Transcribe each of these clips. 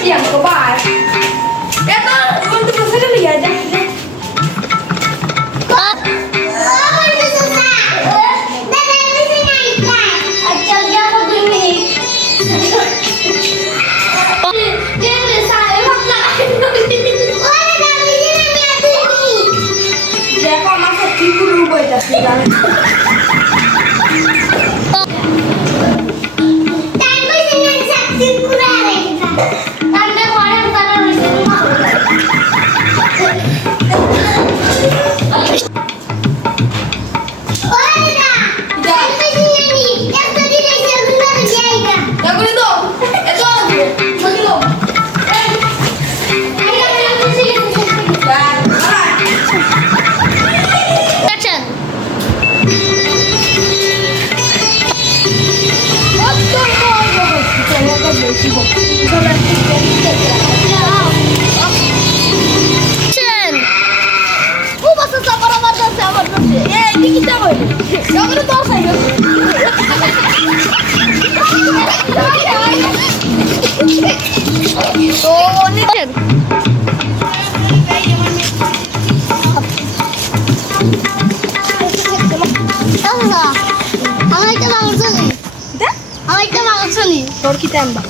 siang ke bar. Eta untuk saya kan ya aja. Tor kita mbak.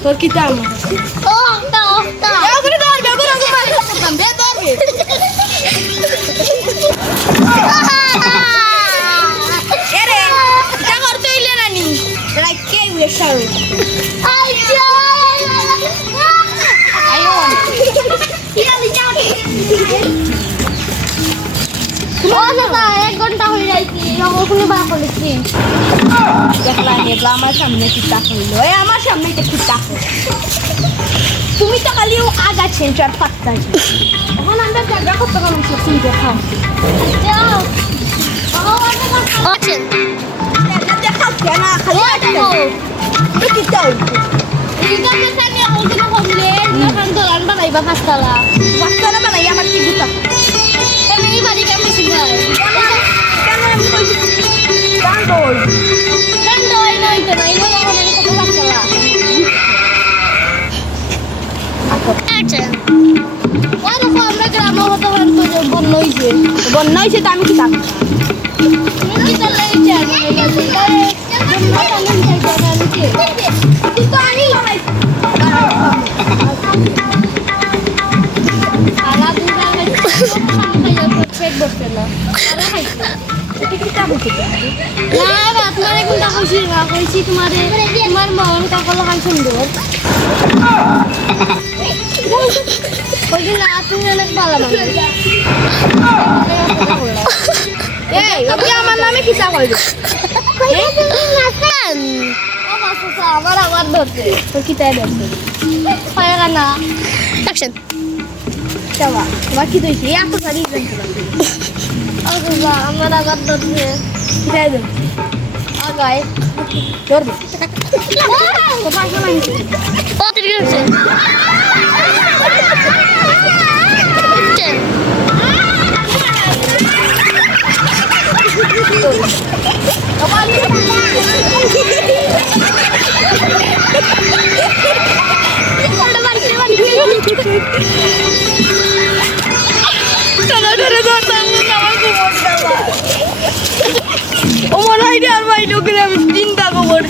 Tor kita mbak. Ya aku ni tor, aku nak kembali. Sampai tor. Kere, kita korto ile nani. Like ke wesharu. Ayo. Iya dijawab. Oh, saya 1 ঘন্টা হয়ে যাইছি। ওখানে বার করেছি। দেখলা আমার সামনে কিতা হইলো। আমার সামনে কিতা হইলো। তুমি তো খালি আগাছে চার পাঁচটা। এখন আমরা জায়গা কত কম শুনতে দেখাও। যাও। আচ্ছা। দেখাও কেন খালি আটকে। কিতা হইলো। এটা মেখানে ওখানে কমলে যখন দোকান বানাইবা পাঁচতলা। পাঁচতলা বানাই আমার কি গুতা। এই বাড়ি কেমন ছিল? কেন আমি কইছি কান্দই নই তো নাই না এখন আমি কত পাঁচতলা। আচ্ছা। ওই দেখো আমরা গ্রামে হতে পারেন তো বন্যা হইছে তো আমি কি থাকবো তুমি কি চলে যাইছে তোমার মন কাকল খান সুন্দর তুমি অনেক ভালো আমার নামে কিতা করবে আমার আবার ধরছে তোর কিতায় ধরছে না অ্যাকশন চাওয়া তোমার কি ধরছে এত সারি আমার আবার ধরছে কিতায় ধরছে আগায় ধরবে ও মনে হয় আর ভাই লোকের আমি চিন্তা খবর